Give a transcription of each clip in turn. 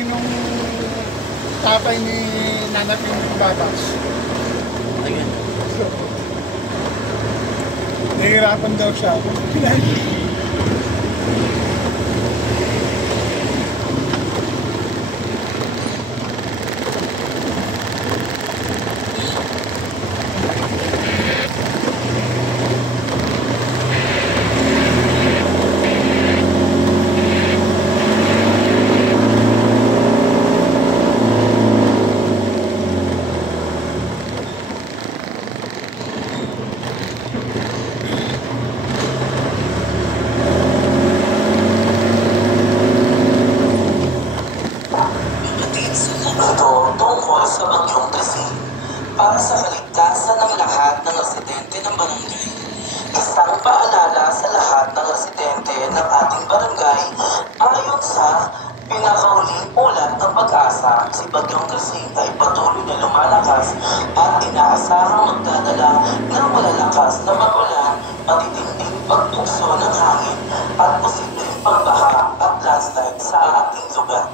bahay nung tatay ni Nanapin Babas. Ayun. So, nahihirapan daw siya. Sa Bagyong Kasi para sa kaligtasan ng lahat ng residente ng barangay. Isang paalala sa lahat ng residente ng ating barangay ayon sa pinakauling ulat ng Pag-asa, si Bagyong Kasi ay patuloy na lumalakas at inaasahang magdadala ng malalakas na magulan, matitinding pagtukso ng hangin at posibleng pagbaha at landslide sa ating lugar.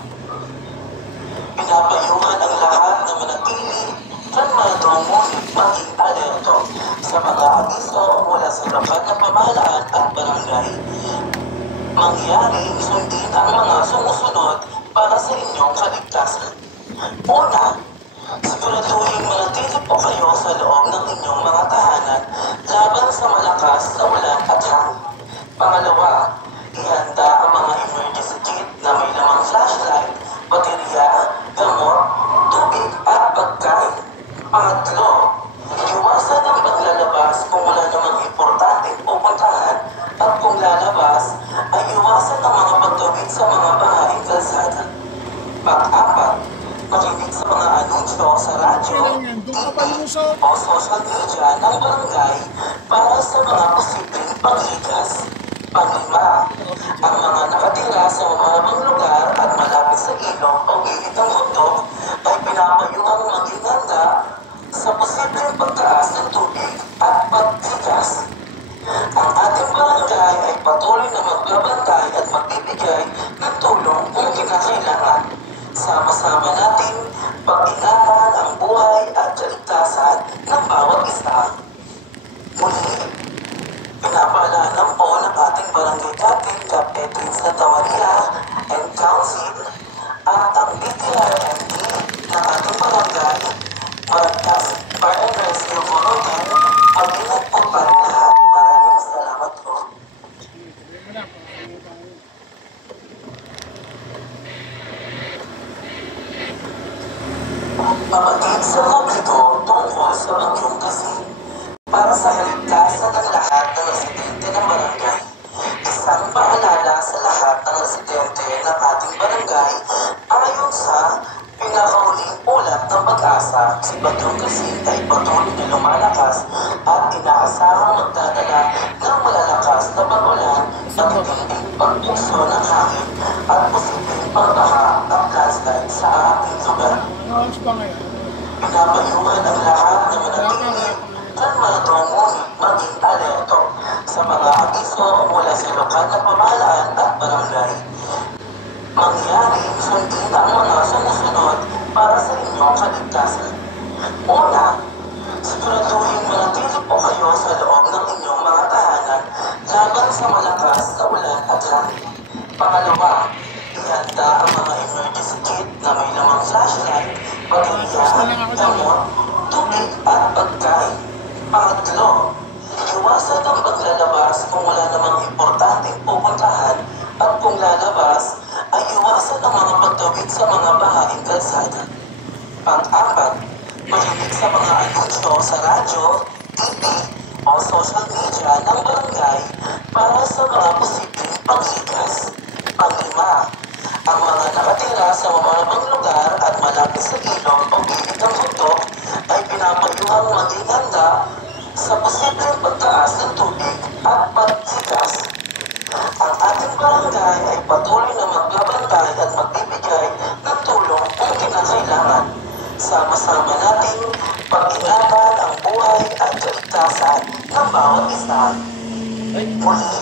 Pinapayuhan ang lahat na manatili, kalmado ngunit maging alerto sa mga abiso mula sa lokal na pamahalaan at barangay. Mangyaring sundin ang mga sumusunod para sa inyong kaligtasan. Una, siguraduhin manatili po kayo sa loob ng inyong mga tahanan laban sa malakas na ulan at hangin. Pangalawa, ihanda ang mga emergency kit na may lamang flashlight, baterya, gamot, tubig at pagkain. Pangatlo, iwasan ang paglalabas kung wala namang importanteng pupuntahan at kung lalabas, ay iwasan ang mga pagtawid sa mga bahaing kalsada. Pang-apat, makinig sa mga anunsyo sa radyo, TV o social media ng barangay para sa mga posibleng paglikas. Panglima, ang mga nakatira sa maraming lugar at malapit sa ilog o gilid ng bundok ay pinapayuhang maging handa sa posibleng pagtaas ng tubig at pagtigas. Ang ating barangay ay patuloy na magbabantay at magbibigay ng tulong kung kinakailangan. Sama-sama natin pag-ingatan ang buhay at kaligtasan ng bawat isa. Muli, pinapaalala po ng ating barangay captain, Cap Edwin Santa Maria and Council at ang BTRMD ng ating barangay, Maragtas Fire and Rescue Volunteer, mag-ingat po pa rin lahat. Maraming salamat po. Mabatid sa publiko tungkol sa Bagyong Kasi para sa kaligtasan ng lahat ng residente ng barangay. Isang paalala sa lahat ng residente ng ating barangay ayon sa pinakauling ulat ng Pag-asa, si Bagyong Kasi ay patuloy na lumalakas at inaasahang magdadala ng malalakas na pagulan, matitinding pagtukso ng hangin at posibleng pagbaha at landslide sa ating lugar. Pinapayuhan ang lahat na manatili, kalmado ngunit maging alerto sa mga abiso mula sa lokal na pamahalaan at barangay. Mangyaring sundin ang mga sumusunod para sa inyong kaligtasan. Una, siguraduhin manatili po kayo sa loob ng inyong mga tahanan laban sa malakas na ulan at hangin. Pangalawa, ihanda ang mga emergency kit na may lamang flashlight, baterya, gamot, tubig at pagkain. Pangatlo, iwasan ang paglalabas kung wala namang importanteng pupuntahan at kung lalabas, ay iwasan ang mga pagtawid sa mga bahaing kalsada. Pang-apat, makinig sa mga anunsyo sa radyo, TV o social media ng barangay para sa mga posibleng paglikas. Panglima, ang mga nakatira sa maraming lugar at malapit sa ilog o gilid ng bundok ay pinapayuhang maging handa sa posibleng pagtaas ng tubig at pagtigas. Ang ating barangay ay patuloy na magbabantay at magbibigay ng tulong kung kinakailangan. Sama-sama nating pag-ingatan ang buhay at kaligtasan ng bawat isa. Muli,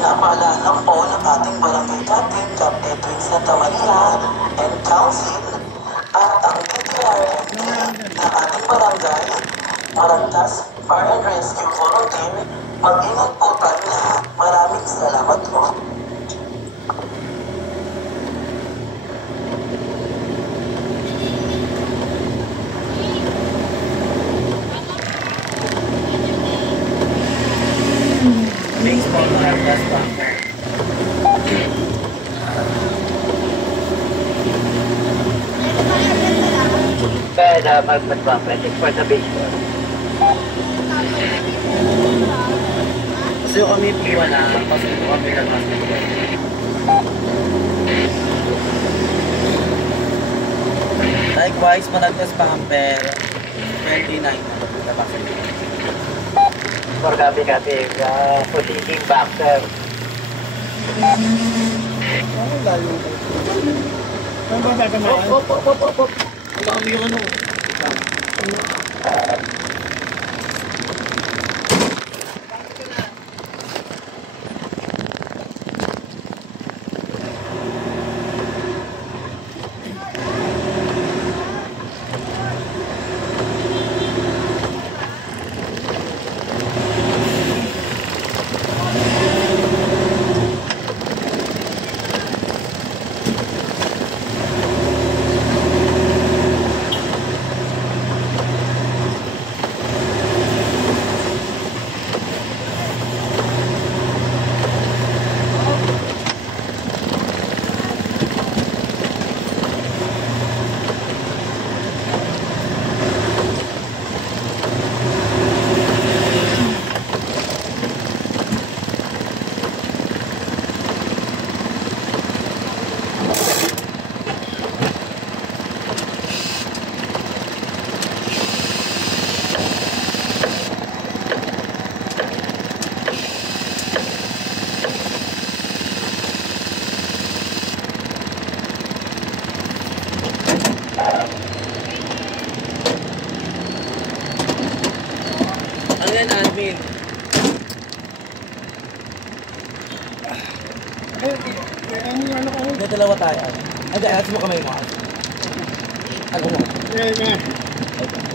Pinapaalala po ng ating barangay captain, Captain Twins Santa Maria, and Council, at ang DTRMD ng ating barangay, Maragtas Fire and Rescue Volunteer. Mag-ingat po tayo lahat. Maraming salamat po. Baseball Maragtas pa. Pwede magpapapit for the baseball. Kasi kami piwa na, kasi kami nag-basketball. Likewise, Maragtas Pamper, 29 na basketball. For kami, positing boxer. Ano layo ko? Ano ba gagamahan? Op. Wala kami yung ano. Ano yan, admin? Ano ko? May dalawa tayo. Ay, ayos mo kamay mo. Ano mo?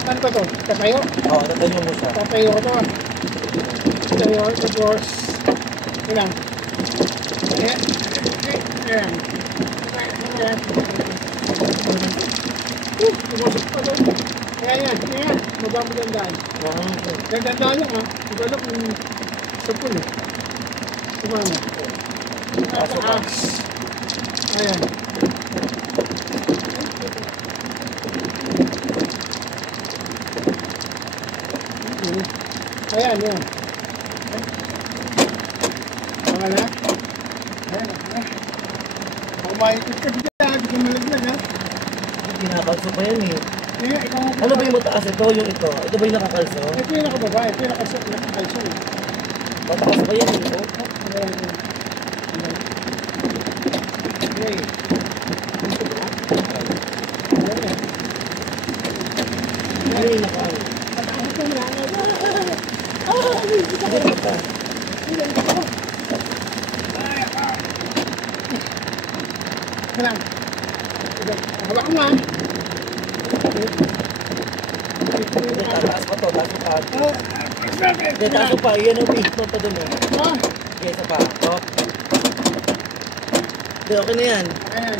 Ano ba ito? Tatayo? Oo, tatayo mo siya. Tatayo ko ito. Tatayo ko ito, boss. Ilang? Ayan. Ayan. Tumusok pa doon. Ayan. Baba mo yung daan. Gandaan lang ha. Ibalok yung sapul eh. Diba mo? Ayan. Ayan. Tama na? Ayan. Kung maikot ka dyan, hindi ka malaglag ha. Pinakalso pa yan eh. Ikaw Ano ba yung mataas? Ito yung ito. Ito ba yung nakakalso? ito yung nakababa, ito yung nakakalso. Mataas pa yan eh. Okay. Ano yung nakakalso? Kailang. Hawak mo ha. Tataas pa to. Taas pa. Taas pa. Yan ang base mo pa dun eh. Okay, isa pa. Top. Hindi, okay na yan. Ayan.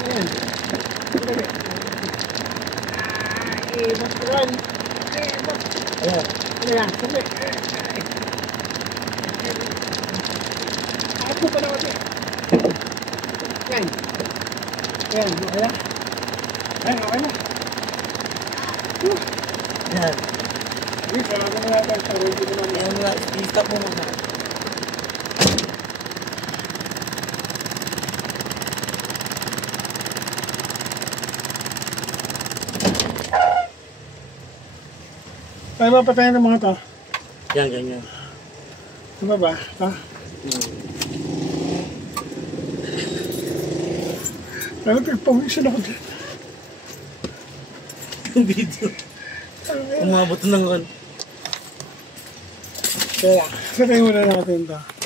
Ayan. Ako pa naman eh. Yan. Yan, okay na? Yan, okay na. Yan. Uy, talaga na natin sa road dito naman. Ayan muna. I-stop mo muna. Tayo ba patayin ng mga to? Yan, ganyan. Ano ba? Ito? Ano, pagpawisan ako dyan. Yung video. Umabot ng Kaya, sabay muna natin to.